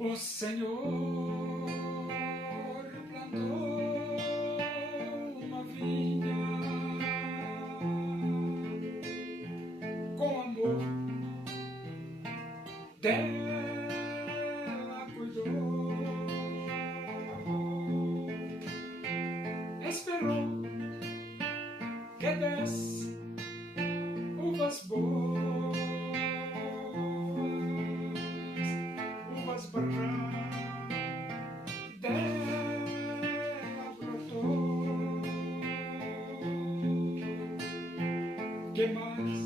O Senhor plantou uma vinha com amor, dela cuidou, esperou que desse uvas boas, uvas brancas. Dela brotou. Que mais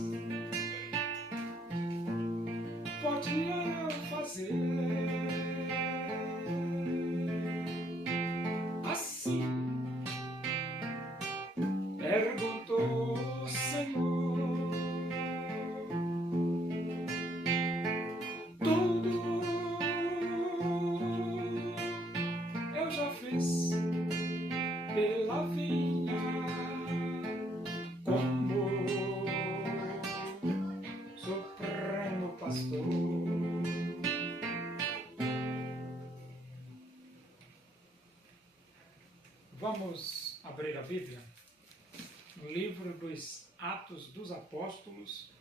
podia eu fazer? Assim perguntou o Senhor. Tudo eu já fiz pela vinha, como supremo pastor. Vamos abrir a Bíblia no livro dos Atos dos Apóstolos.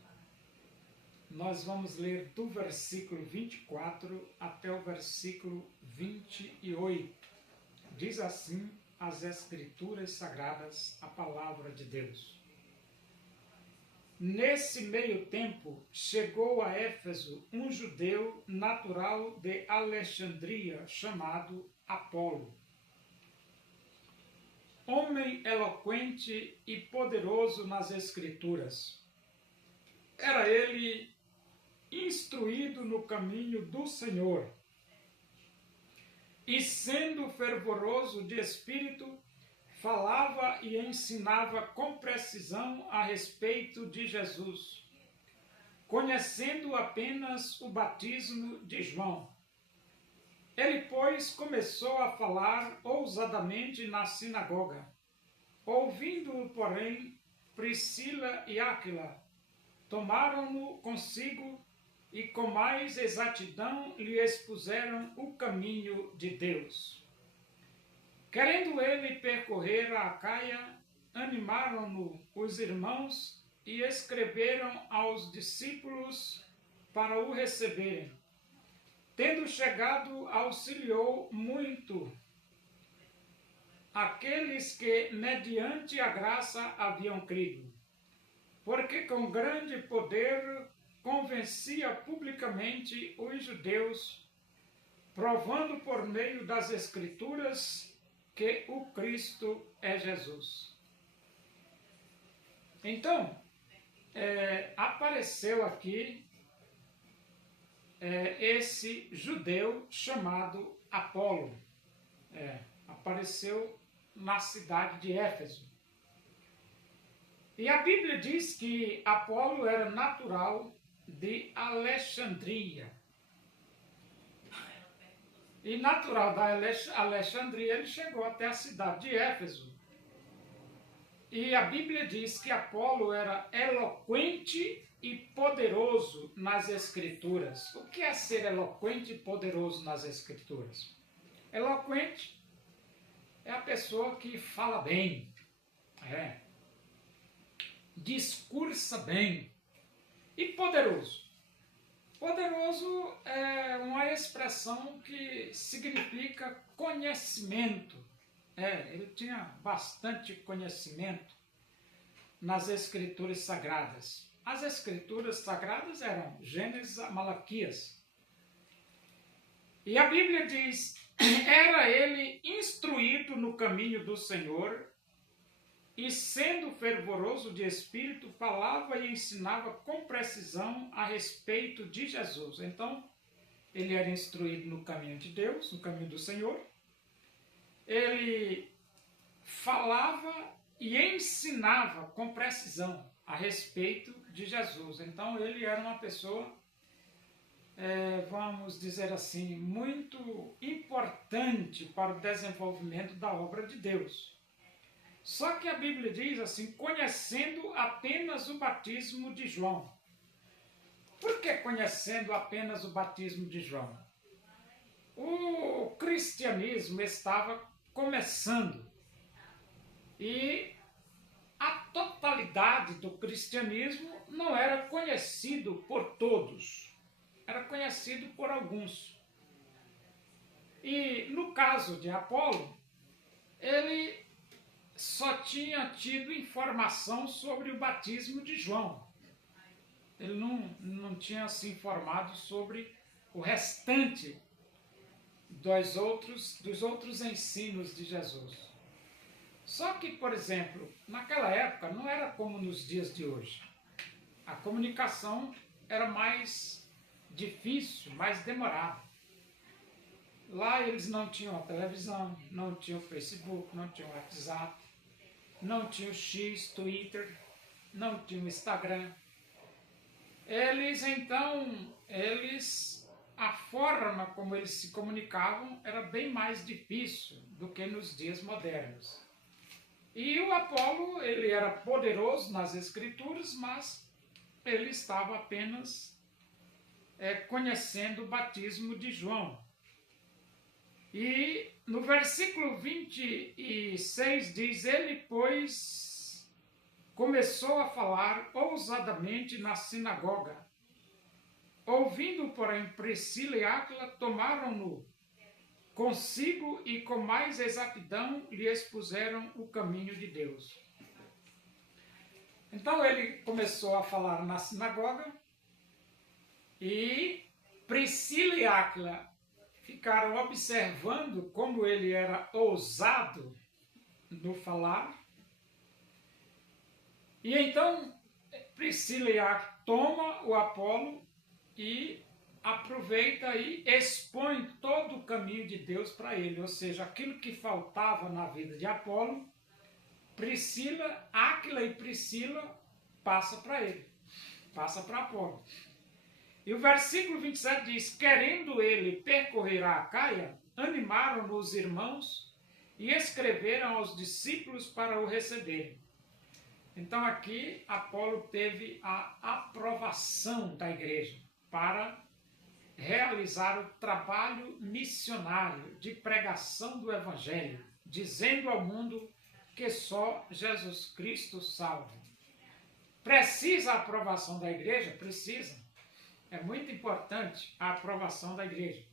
Nós vamos ler do versículo 24 até o versículo 28. Diz assim as Escrituras Sagradas, a palavra de Deus. Nesse meio tempo, chegou a Éfeso um judeu natural de Alexandria, chamado Apolo. Homem eloquente e poderoso nas Escrituras. Era ele instruído no caminho do Senhor, e sendo fervoroso de espírito, falava e ensinava com precisão a respeito de Jesus, conhecendo apenas o batismo de João. Ele, pois, começou a falar ousadamente na sinagoga. Ouvindo-o, porém, Priscila e Áquila tomaram-no consigo e com mais exatidão lhe expuseram o caminho de Deus. Querendo ele percorrer a Acaia, animaram-no os irmãos e escreveram aos discípulos para o receberem. Tendo chegado, auxiliou muito aqueles que, mediante a graça, haviam crido, porque com grande poder convencia publicamente os judeus, provando por meio das Escrituras que o Cristo é Jesus. Então, apareceu aqui esse judeu chamado Apolo. Apareceu na cidade de Éfeso. E a Bíblia diz que Apolo era natural de Alexandria. E natural da Alexandria, ele chegou até a cidade de Éfeso. E a Bíblia diz que Apolo era eloquente e poderoso nas Escrituras. O que é ser eloquente e poderoso nas Escrituras? Eloquente é a pessoa que fala bem, discursa bem. E poderoso? Poderoso é uma expressão que significa conhecimento. Ele tinha bastante conhecimento nas Escrituras Sagradas. As Escrituras Sagradas eram Gênesis a Malaquias. E a Bíblia diz, era ele instruído no caminho do Senhor, e sendo fervoroso de espírito, falava e ensinava com precisão a respeito de Jesus. Então, ele era instruído no caminho de Deus, no caminho do Senhor. Ele falava e ensinava com precisão a respeito de Jesus. Então, ele era uma pessoa, vamos dizer assim, muito importante para o desenvolvimento da obra de Deus. Só que a Bíblia diz assim, conhecendo apenas o batismo de João. Por que conhecendo apenas o batismo de João? o cristianismo estava começando e a totalidade do cristianismo não era conhecido por todos, era conhecido por alguns. E no caso de Apolo, ele só tinha tido informação sobre o batismo de João. Ele não tinha se informado sobre o restante dos outros ensinos de Jesus. Só que, por exemplo, naquela época não era como nos dias de hoje. A comunicação era mais difícil, mais demorada. Lá eles não tinham a televisão, não tinham o Facebook, não tinham o WhatsApp, não tinham o X, Twitter, não tinham o Instagram. A forma como eles se comunicavam era bem mais difícil do que nos dias modernos. E o Apolo, ele era poderoso nas Escrituras, mas ele estava apenas conhecendo o batismo de João. E no versículo 26 diz, ele, pois, começou a falar ousadamente na sinagoga. Ouvindo, porém, Priscila e Áquila, tomaram-no consigo e com mais exatidão lhe expuseram o caminho de Deus. Então ele começou a falar na sinagoga e Priscila e Áquila ficaram observando como ele era ousado no falar. E então Priscila e Áquila toma o Apolo e aproveita e expõe todo o caminho de Deus para ele, ou seja, aquilo que faltava na vida de Apolo, Áquila e Priscila passa para ele, passa para Apolo. E o versículo 27 diz, querendo ele percorrer a Acaia, animaram-no os irmãos e escreveram aos discípulos para o receberem. Então aqui Apolo teve a aprovação da igreja para realizar o trabalho missionário de pregação do Evangelho, dizendo ao mundo que só Jesus Cristo salva. Precisa a aprovação da igreja? Precisa. É muito importante a aprovação da igreja.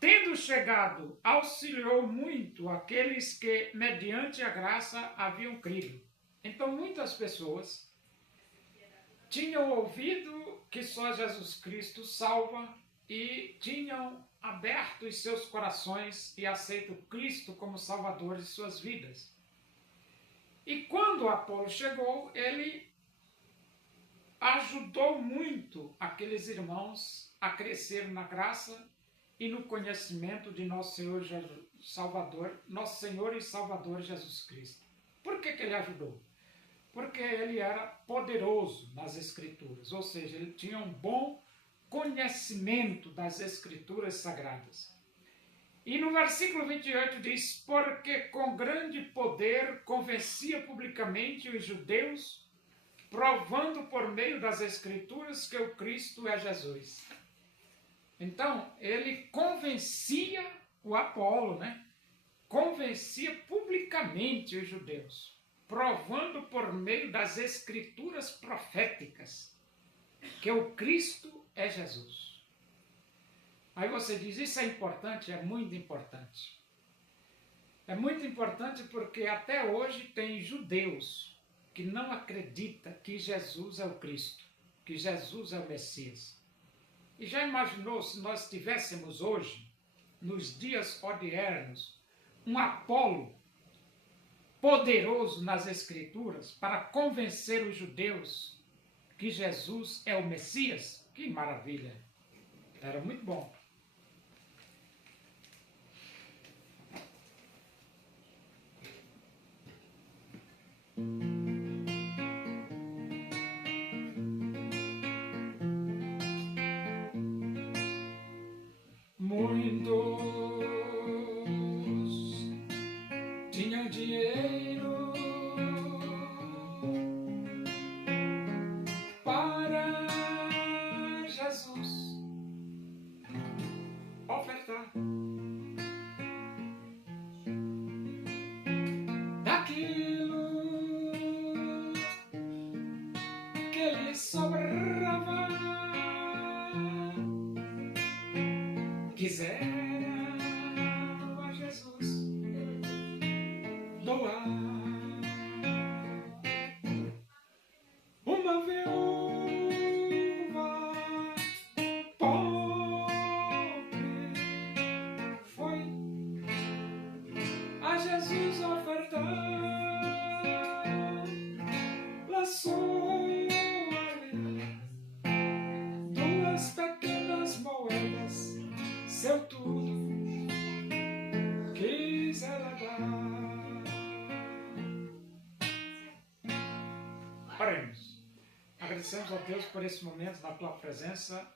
Tendo chegado, auxiliou muito aqueles que, mediante a graça, haviam crido. Então, muitas pessoas tinham ouvido que só Jesus Cristo salva e tinham aberto os seus corações e aceito Cristo como Salvador de suas vidas. E quando Apolo chegou, ele ajudou muito aqueles irmãos a crescer na graça e no conhecimento de nosso Senhor e Salvador Jesus Cristo. Por que ele ajudou? Porque ele era poderoso nas Escrituras, ou seja, ele tinha um bom conhecimento das Escrituras Sagradas. E no versículo 28 diz, porque com grande poder convencia publicamente os judeus, provando por meio das Escrituras que o Cristo é Jesus. Então, ele convencia o Apolo, convencia publicamente os judeus, provando por meio das Escrituras proféticas que o Cristo é Jesus. Aí você diz, isso é importante? É muito importante. É muito importante porque até hoje tem judeus que não acreditam que Jesus é o Cristo, que Jesus é o Messias. E já imaginou se nós tivéssemos hoje, nos dias odiernos, um Apolo poderoso nas Escrituras para convencer os judeus que Jesus é o Messias? Que maravilha! Era muito bom. Muitos tinham dinheiro para Jesus ofertar. Quisera a Jesus doar uma viúva pobre, foi a Jesus ofertar, lançou ali duas pequenas moedas, seu tudo quis ela dar. Oremos. Agradecemos a Deus por esse momento na tua presença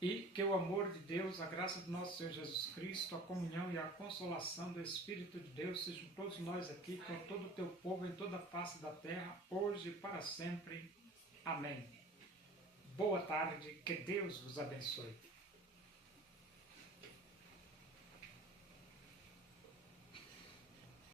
e que o amor de Deus, a graça do nosso Senhor Jesus Cristo, a comunhão e a consolação do Espírito de Deus sejam todos nós aqui, com todo o teu povo em toda a face da terra, hoje e para sempre. Amém. Boa tarde, que Deus vos abençoe.